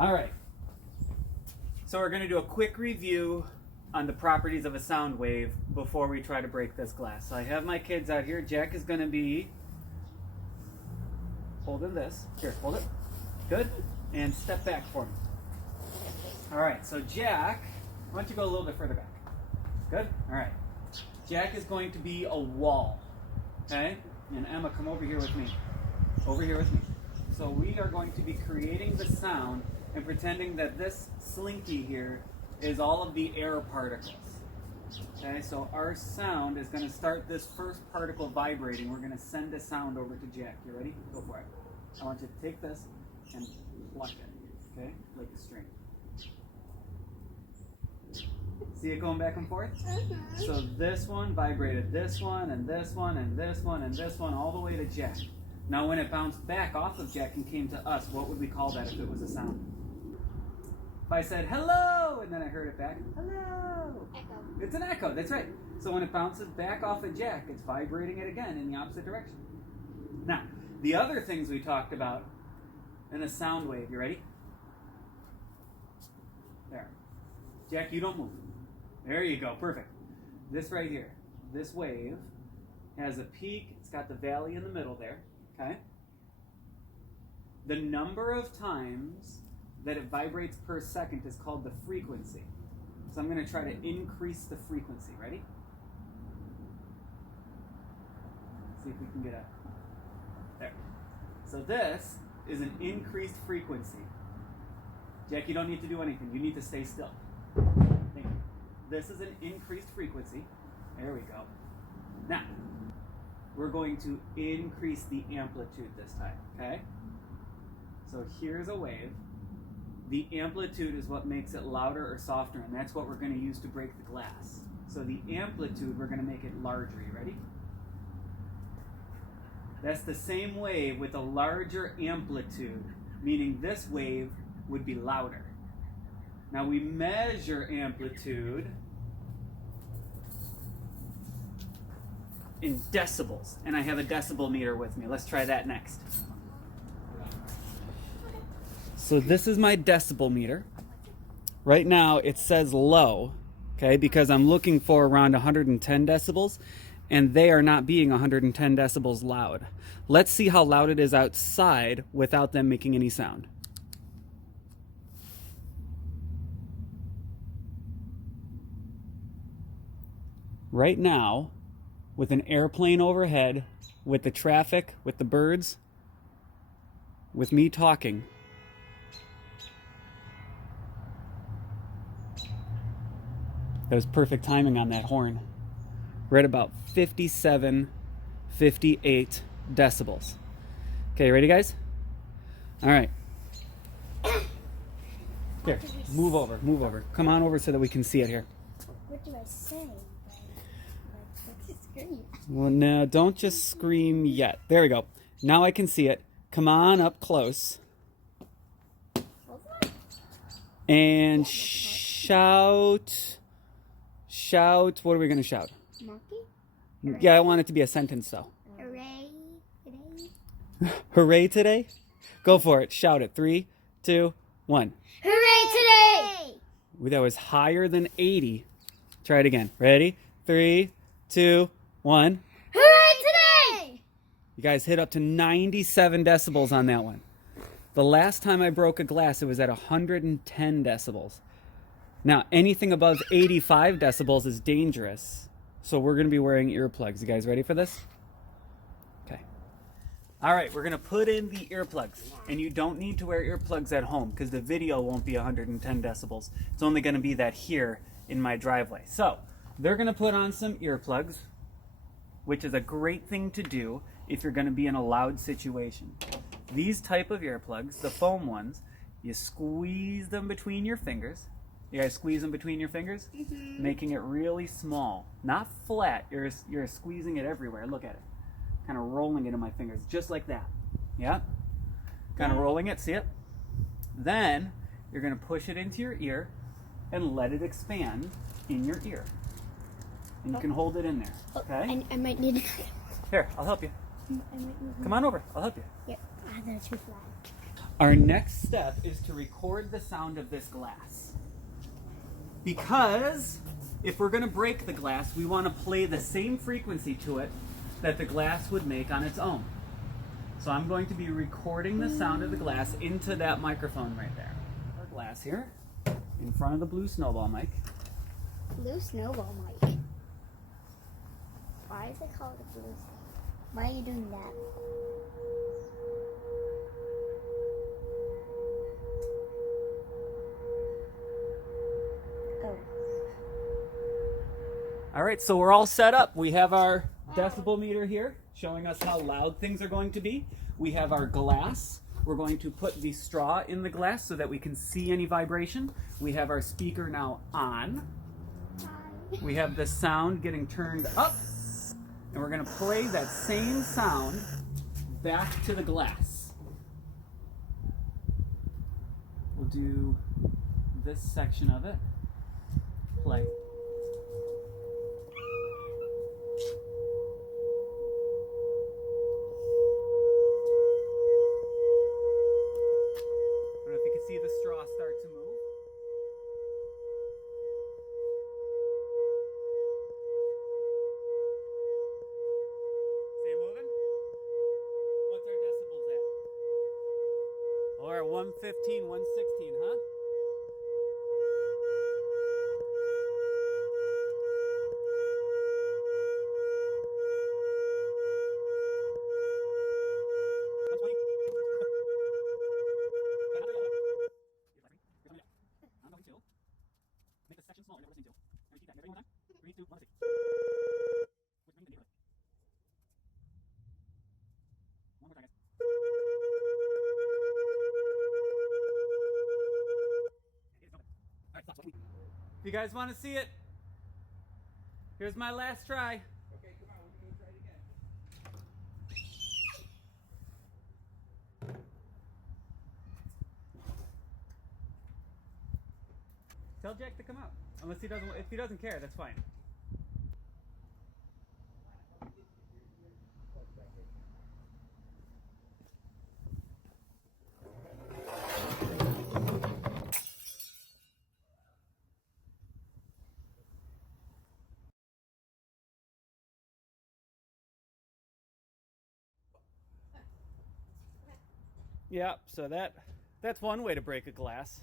All right. So we're going to do a quick review on the properties of a sound wave before we try to break this glass. So I have my kids out here. Jack is going to be holding this. Here, hold it. Good. And step back for me. All right, so Jack, why don't you go a little bit further back? Good? All right. Jack is going to be a wall, okay? And Emma, come over here with me. Over here with me. So we are going to be creating the sound and pretending that this slinky here is all of the air particles. Okay, so our sound is going to start this first particle vibrating. We're going to send a sound over to Jack. You ready? Go for it. I want you to take this and pluck it, okay, like a string. See it going back and forth? So this one vibrated this one, and this one, and this one, and this one, all the way to Jack. Now when it bounced back off of Jack and came to us, what would we call that if it was a sound? If I said, hello, and then I heard it back, hello. Echo. It's an echo, that's right. So when it bounces back off of Jack, it's vibrating it again in the opposite direction. Now, the other things we talked about in a sound wave, you ready? There. Jack, you don't move. There you go, perfect. This right here, this wave has a peak, it's got the valley in the middle there, okay? The number of times that it vibrates per second is called the frequency. So I'm going to try to increase the frequency. Ready? See if we can get a... There. So this is an increased frequency. Jack, you don't need to do anything. You need to stay still. Thank you. This is an increased frequency. There we go. Now, we're going to increase the amplitude this time, okay? So here's a wave. The amplitude is what makes it louder or softer, and that's what we're going to use to break the glass. So the amplitude, we're going to make it larger. You ready? That's the same wave with a larger amplitude, meaning this wave would be louder. Now we measure amplitude in decibels, and I have a decibel meter with me. Let's try that next. So this is my decibel meter. Right now it says low, okay, because I'm looking for around 110 decibels, and they are not being 110 decibels loud. Let's see how loud it is outside without them making any sound. Right now, with an airplane overhead, with the traffic, with the birds, with me talking, that was perfect timing on that horn. We're at about 57, 58 decibels. Okay, ready guys? All right. Here, move over, move over. Come on over so that we can see it here. What do I say? Let's scream. Well, no, don't just scream yet. There we go. Now I can see it. Come on up close. And shout. Shout. What are we going to shout? Monkey? Yeah, I want it to be a sentence though. Hooray today. Hooray today? Go for it. Shout it. 3, 2, 1. Hooray today! Ooh, that was higher than 80. Try it again. Ready? 3, 2, 1. Hooray today! You guys hit up to 97 decibels on that one. The last time I broke a glass, it was at 110 decibels. Now, anything above 85 decibels is dangerous. So we're going to be wearing earplugs. You guys ready for this? Okay. All right, we're going to put in the earplugs. And you don't need to wear earplugs at home because the video won't be 110 decibels. It's only going to be that here in my driveway. So they're going to put on some earplugs, which is a great thing to do if you're going to be in a loud situation. These type of earplugs, the foam ones, you squeeze them between your fingers. You guys squeeze them between your fingers, making it really small, not flat. You're squeezing it everywhere. Look at it, kind of rolling it in my fingers, just like that. Yeah, kind of rolling it. See it? Then you're going to push it into your ear and let it expand in your ear, and you can hold it in there. Okay. I might need. Here, I'll help you. I might need. Come on over. I'll help you. Yeah, that's too flat. Our next step is to record the sound of this glass. Because if we're going to break the glass, we want to play the same frequency to it that the glass would make on its own. So I'm going to be recording the sound of the glass into that microphone right there. Our glass here, in front of the blue snowball mic. Blue snowball mic. Why is it called a blue? Why are you doing that? Oh. All right, so we're all set up. We have our decibel meter here showing us how loud things are going to be. We have our glass. We're going to put the straw in the glass so that we can see any vibration. We have our speaker now on. We have the sound getting turned up. And we're going to play that same sound back to the glass. We'll do this section of it. Play. I don't know if you can see the straw start to move. See it moving? What's our decibels at? Oh, we're at 115, 116, huh? Make the section smaller, never listening to. And repeat that. Every one time. 3, 2, 1, let's see. Which brings the neighborhood. One more time, guys. Alright, stop. If you guys want to see it, here's my last try. Okay, come on, we're going to try it again. Tell Jack to come out. Unless he doesn't, if he doesn't care, that's fine. Yeah, so that's one way to break a glass.